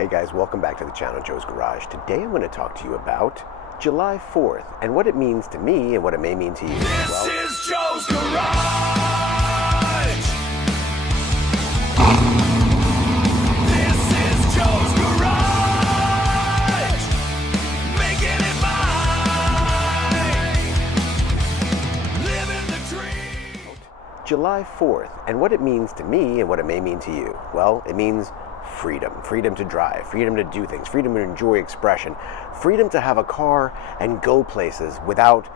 Hey guys, welcome back to the channel, Joe's Garage. Today I'm going to talk to you about July 4th and what it means to me and what it may mean to you. This is Joe's Garage! This is Joe's Garage! Making it mine! Living the dream! July 4th and what it means to me and what it may mean to you. Well, it means freedom. Freedom to drive, freedom to do things, freedom to enjoy expression, freedom to have a car and go places without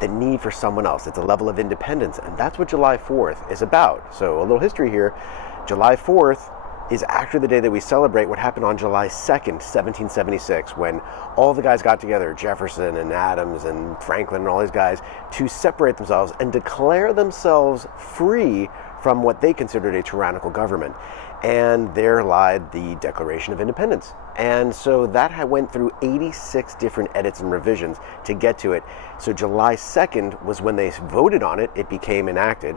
the need for someone else. It's a level of independence, and that's what July 4th is about. So a little history here. July 4th is actually the day that we celebrate what happened on July 2nd, 1776, when all the guys got together, Jefferson and Adams and Franklin and all these guys, to separate themselves and declare themselves free from what they considered a tyrannical government. And there lied the Declaration of Independence. And so that went through 86 different edits and revisions to get to it. So July 2nd was when they voted on it. It became enacted,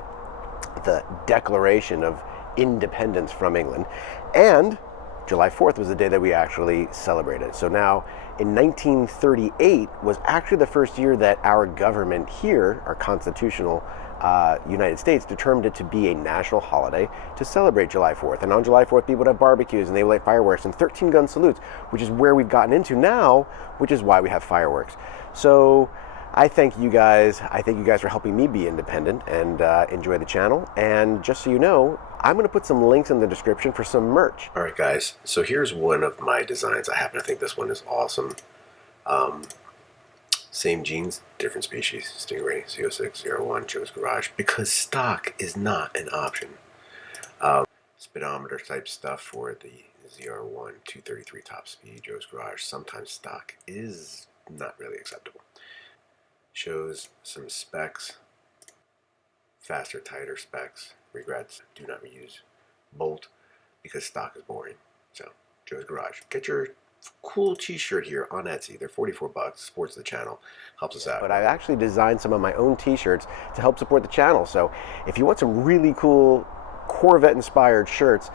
the Declaration of Independence from England. And July 4th was the day that we actually celebrated. So now in 1938 was actually the first year that our government here, our constitutional United States, determined it to be a national holiday to celebrate July 4th. And on July 4th, people would have barbecues and they would light fireworks and 13-gun salutes, which is where we've gotten into now, which is why we have fireworks. So I thank you guys. I thank you guys for helping me be independent and enjoy the channel. And just so you know, I'm going to put some links in the description for some merch. All right, guys. So here's one of my designs. I happen to think this one is awesome. Same jeans, different species. Stingray, CO6, 01, Joe's Garage. Because stock is not an option. Speedometer type stuff for the ZR1, 233 top speed, Joe's Garage. Sometimes stock is not really acceptable. Shows some specs, faster, tighter specs. Regrets, do not reuse. Bolt, because stock is boring. So, Joe's Garage. Get your cool t-shirt here on Etsy. They're 44 bucks. Supports the channel, helps us out. But I've actually designed some of my own t-shirts to help support the channel. So if you want some really cool Corvette inspired shirts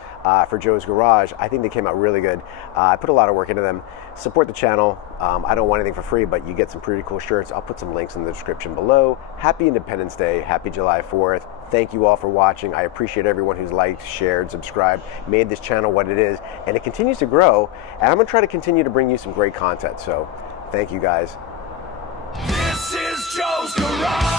for Joe's Garage, I think they came out really good. I put a lot of work into them. Support the channel. I don't want anything for free, but you get some pretty cool shirts. I'll put some links in the description below. Happy Independence Day. Happy July 4th. Thank you all for watching. I appreciate everyone who's liked, shared, subscribed, made this channel what it is, and it continues to grow. And I'm going to try to continue to bring you some great content. So thank you guys. This is Joe's Garage!